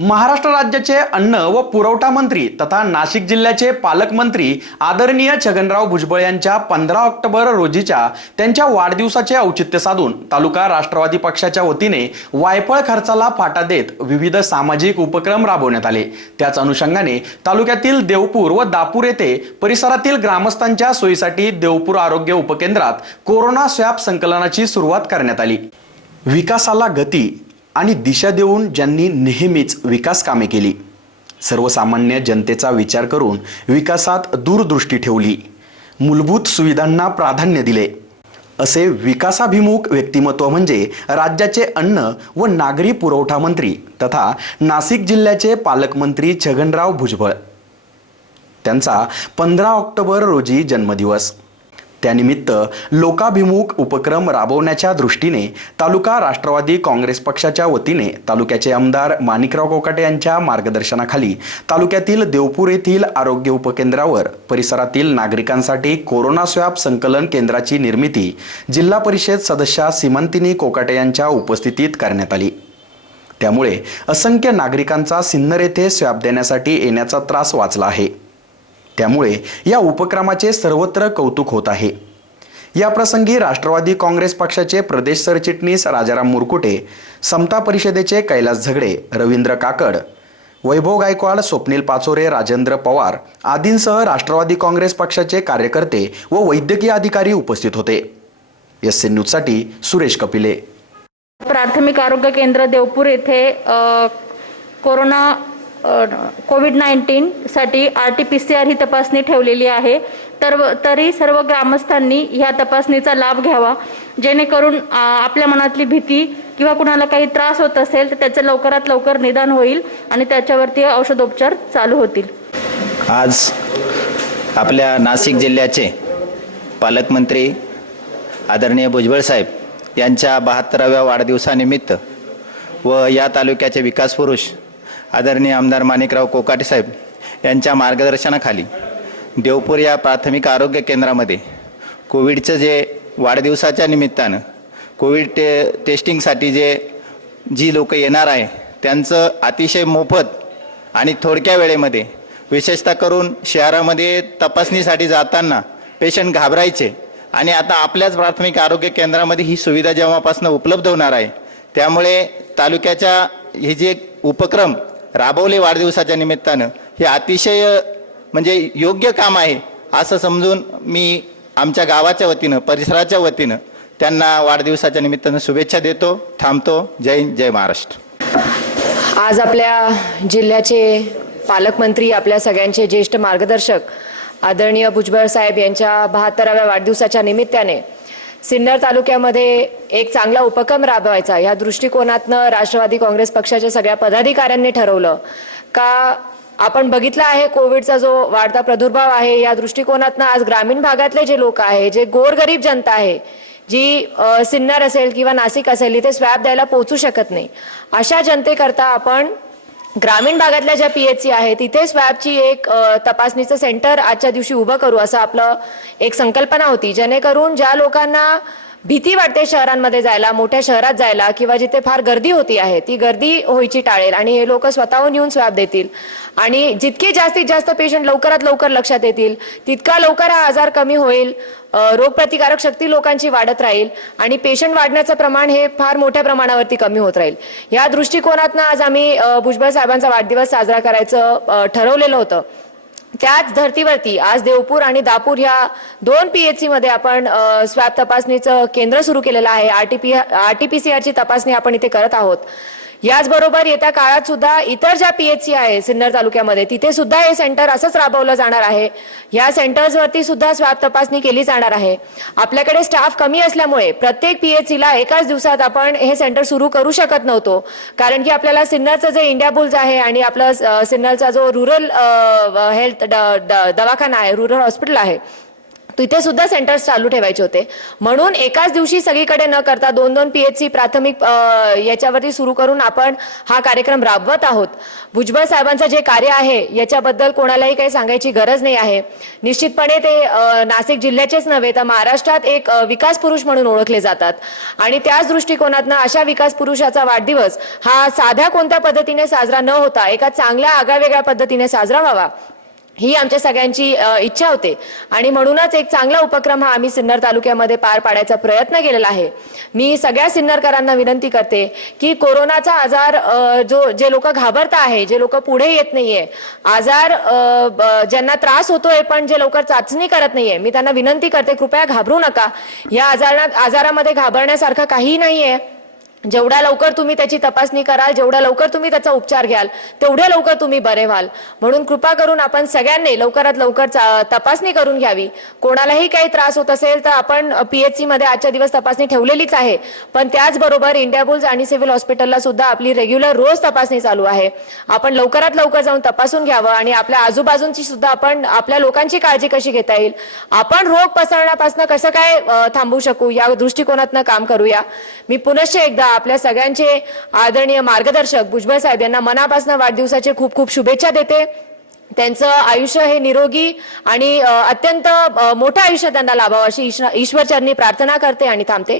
महाराष्ट्र राज्याचे अन्न व पुरवठा मंत्री तथा नाशिक जिल्ह्याचे पालकमंत्री आदरणीय छगनराव भुजबळ यांच्या पंधरा ऑक्टोबर रोजीच्या त्यांच्या वाढदिवसाचे औचित्य साधून तालुका राष्ट्रवादी पक्षाच्या वतीने वायफळ खर्चाला फाटा देत विविध सामाजिक उपक्रम राबवण्यात आले. त्याच अनुषंगाने तालुक्यातील देवपूर व दापूर येथे परिसरातील ग्रामस्थांच्या सोयीसाठी देवपूर आरोग्य उपकेंद्रात कोरोना स्वॅब संकलनाची सुरुवात करण्यात आली. विकासाला गती आणि दिशा देऊन ज्यांनी नेहमीच विकास कामे केली सर्वसामान्य जनतेचा विचार करून विकासात दूरदृष्टी ठेवली मूलभूत सुविधांना प्राधान्य दिले. असे विकासाभिमुख व्यक्तिमत्व म्हणजे राज्याचे अन्न व नागरी पुरवठा मंत्री तथा नाशिक जिल्ह्याचे पालकमंत्री छगनराव भुजबळ. त्यांचा पंधरा ऑक्टोबर रोजी जन्मदिवस. त्यानिमित्त लोकाभिमुख उपक्रम राबवण्याच्या दृष्टीने तालुका राष्ट्रवादी काँग्रेस पक्षाच्या वतीने तालुक्याचे आमदार माणिकराव कोकाटे यांच्या मार्गदर्शनाखाली तालुक्यातील देवपूर येथील आरोग्य उपकेंद्रावर परिसरातील नागरिकांसाठी कोरोना स्वॅब संकलन केंद्राची निर्मिती जिल्हा परिषद सदस्या सीमंतिनी कोकाटे यांच्या उपस्थितीत करण्यात आली. त्यामुळे असंख्य नागरिकांचा सिन्नर येथे स्वॅब देण्यासाठी येण्याचा त्रास वाचला आहे. त्यामुळे या उपक्रमाचे सर्वत्र कौतुक होत आहे. याप्रसंगी राष्ट्रवादी काँग्रेस पक्षाचे प्रदेश सरचिटणीस राजाराम मुरकुटे समता परिषदेचे कैलास झगडे रवींद्र काकड वैभव गायकवाड स्वप्नील पाचोरे राजेंद्र पवार आदींसह राष्ट्रवादी काँग्रेस पक्षाचे कार्यकर्ते व वैद्यकीय अधिकारी उपस्थित होते. एस एन न्यूजसाठी सुरेश कपिले. प्राथमिक आरोग्य केंद्र देवपूर येथे corona covid नाईन्टीनसाठी R T P C R ही तपासणी ठेवलेली आहे. तर तरी सर्व ग्रामस्थांनी ह्या तपासणीचा लाभ घ्यावा. जेणेकरून आपल्या मनातली भीती किंवा कुणाला काही त्रास होत असेल तर त्याचं लवकरात लवकर निदान होईल आणि त्याच्यावरती औषधोपचार चालू होतील. आज आपल्या नाशिक जिल्ह्याचे पालकमंत्री आदरणीय भुजबळ साहेब यांच्या बहात्तराव्या वाढदिवसानिमित्त व या तालुक्याचे विकास पुरुष आदरणीय आमदार माणिकराव कोकाटे साहेब यांच्या मार्गदर्शनाखाली देवपूर या प्राथमिक आरोग्य केंद्रामध्ये कोविडचं जे वाढदिवसाच्या निमित्तानं कोविड टे टेस्टिंगसाठी जे जी लोक येणार आहे त्यांचं अतिशय मोफत आणि थोडक्या वेळेमध्ये विशेषतः करून शहरामध्ये तपासणीसाठी जाताना पेशंट घाबरायचे आणि आता आपल्याच प्राथमिक आरोग्य केंद्रामध्ये ही सुविधा जेव्हापासून उपलब्ध होणार आहे त्यामुळे तालुक्याच्या हे जे उपक्रम राबवले वाढदिवसाच्या निमित्तानं. हे अतिशय म्हणजे योग्य काम आहे असं समजून मी आमच्या गावाच्या वतीनं परिसराच्या वतीनं त्यांना वाढदिवसाच्या निमित्तानं शुभेच्छा देतो थांबतो. जय जय महाराष्ट्र. आज आपल्या जिल्ह्याचे पालकमंत्री आपल्या सगळ्यांचे ज्येष्ठ मार्गदर्शक आदरणीय भुजबळ साहेब यांच्या बहात्तराव्या वाढदिवसाच्या निमित्ताने सिन्नर तालुक्यामध्ये एक चांगला उपक्रम राबवायचा. या दृष्टिकोनातनं राष्ट्रवादी काँग्रेस पक्षाच्या सगळ्या पदाधिकाऱ्यांनी ठरवलं. का आपण बघितलं आहे कोविडचा जो वाढता प्रादुर्भाव आहे या दृष्टिकोनातनं आज ग्रामीण भागातले जे लोक आहे जे गोरगरीब जनता आहे जी सिन्नर असेल किंवा नाशिक असेल इथे स्वॅब द्यायला पोहोचू शकत नाही. अशा जनतेकरता आपण ग्रामीण भागातल्या ज्या पी एच सी आहे तिथे स्वॅबची एक तपासणीचं सेंटर आजच्या दिवशी उभं करू असं आपलं एक संकल्पना होती. जेणेकरून ज्या लोकांना भीती वाटते शहरांमध्ये जायला मोठ्या शहरात जायला किंवा जिथे फार गर्दी होती आहे ती गर्दी व्हायची टाळेल आणि हे लोक स्वतःहून येऊन स्वॅब देतील. आणि जितके जास्तीत जास्त पेशंट लवकरात लवकर लक्षात येतील तितका लवकर हा आजार कमी होईल रोगप्रतिकारक शक्ती लोकांची वाढत राहील आणि पेशंट वाढण्याचं प्रमाण हे फार मोठ्या प्रमाणावरती कमी होत राहील. या दृष्टिकोनातनं आज आम्ही भुजबळ साहेबांचा वाढदिवस साजरा करायचं ठरवलेलं होतं. त्याच धर्तीवरती आज देवपूर आणि दापूर ह्या दोन पीएचसी मध्ये आपण स्वॅब तपासणीचं केंद्र सुरू केलेलं आहे. आरटीपी आरटीपीसीआरची तपासणी आपण इथे करत आहोत. याचबरोबर येत्या काळात सुद्धा इतर ज्या पीएचसी आहे सिन्नर तालुक्यामध्ये तिथे सुद्धा हे सेंटर असंच राबवलं जाणार आहे. या सेंटर्सवरती सुद्धा स्वॅब तपासणी केली जाणार आहे. आपल्याकडे स्टाफ कमी असल्यामुळे प्रत्येक पीएचसीला एकाच दिवसात आपण हे सेंटर सुरू करू शकत नव्हतो. कारण की आपल्याला सिन्नरचं जे इंडिया बुल्स आहे आणि आपलं सिन्नरचा जो रुरल हेल्थ दवाखाना आहे रुरल हॉस्पिटल आहे तिथे सुद्धा सेंटर्स चालू ठेवायचे होते. म्हणून एकाच दिवशी सगळीकडे न करता दोन दोन पीएचसी प्राथमिक याच्यावरती सुरू करून आपण हा कार्यक्रम राबवत आहोत. भुजबळ साहेबांचं जे कार्य आहे याच्याबद्दल कोणालाही काही सांगायची गरज नाही आहे. निश्चितपणे ते नाशिक जिल्ह्याचेच नव्हे तर महाराष्ट्रात एक विकास पुरुष म्हणून ओळखले जातात. आणि त्याच दृष्टिकोनातनं अशा विकास पुरुषाचा वाढदिवस हा साध्या कोणत्या पद्धतीने साजरा न होता एका चांगल्या आगळ्यावेगळ्या पद्धतीने साजरा व्हावा ही आमच्या सगळ्यांची इच्छा होते. आणि म्हणूनच एक चांगला उपक्रम हा आम्ही सिन्नर तालुक्यामध्ये पार पाडायचा प्रयत्न केलेला आहे. मी सगळ्या सिन्नरकरांना विनंती करते की कोरोनाचा आजार जो जे लोक घाबरत आहे जे लोक पुढे येत नाहीये आजार ब- ज्यांना त्रास होतोय पण जे लवकर चाचणी करत नाहीये मी त्यांना विनंती करते कृपया घाबरू नका. या आजारात आजारामध्ये घाबरण्यासारखं काहीही नाहीये. जेवढ्या लवकर तुम्ही त्याची तपासणी कराल जेवढ्या लवकर तुम्ही त्याचा उपचार घ्याल तेवढ्या लवकर तुम्ही बरे व्हाल. म्हणून कृपा करून आपण सगळ्यांनी लवकरात लवकर चा- तपासणी करून घ्यावी. कोणालाही काही त्रास होत असेल तर आपण पीएचसी मध्ये आजच्या दिवस तपासणी ठेवलेलीच आहे. पण त्याचबरोबर इंडिया बुल्स आणि सिव्हिल हॉस्पिटलला सुद्धा आपली रेग्युलर रोज तपासणी चालू आहे. आपण लवकरात लवकर जाऊन तपासून घ्यावं आणि आपल्या आजूबाजूंची सुद्धा आपण आपल्या लोकांची काळजी कशी घेता येईल? आपण रोग पसरण्यापासून कसं काय थांबू थांबवू शकू? या दृष्टिकोनातनं काम करूया. मी पुनश्च एकदा आपल्या सगळ्यांचे आदरणीय मार्गदर्शक भुजबळ साहेब यांना मनापासून वाढदिवसाचे खूप खूप शुभेच्छा देते. त्यांचं आयुष्य हे निरोगी आणि अत्यंत मोठं आयुष्य त्यांना लाभावं अशी ईश्वरचरणी प्रार्थना करते आणि थांबते.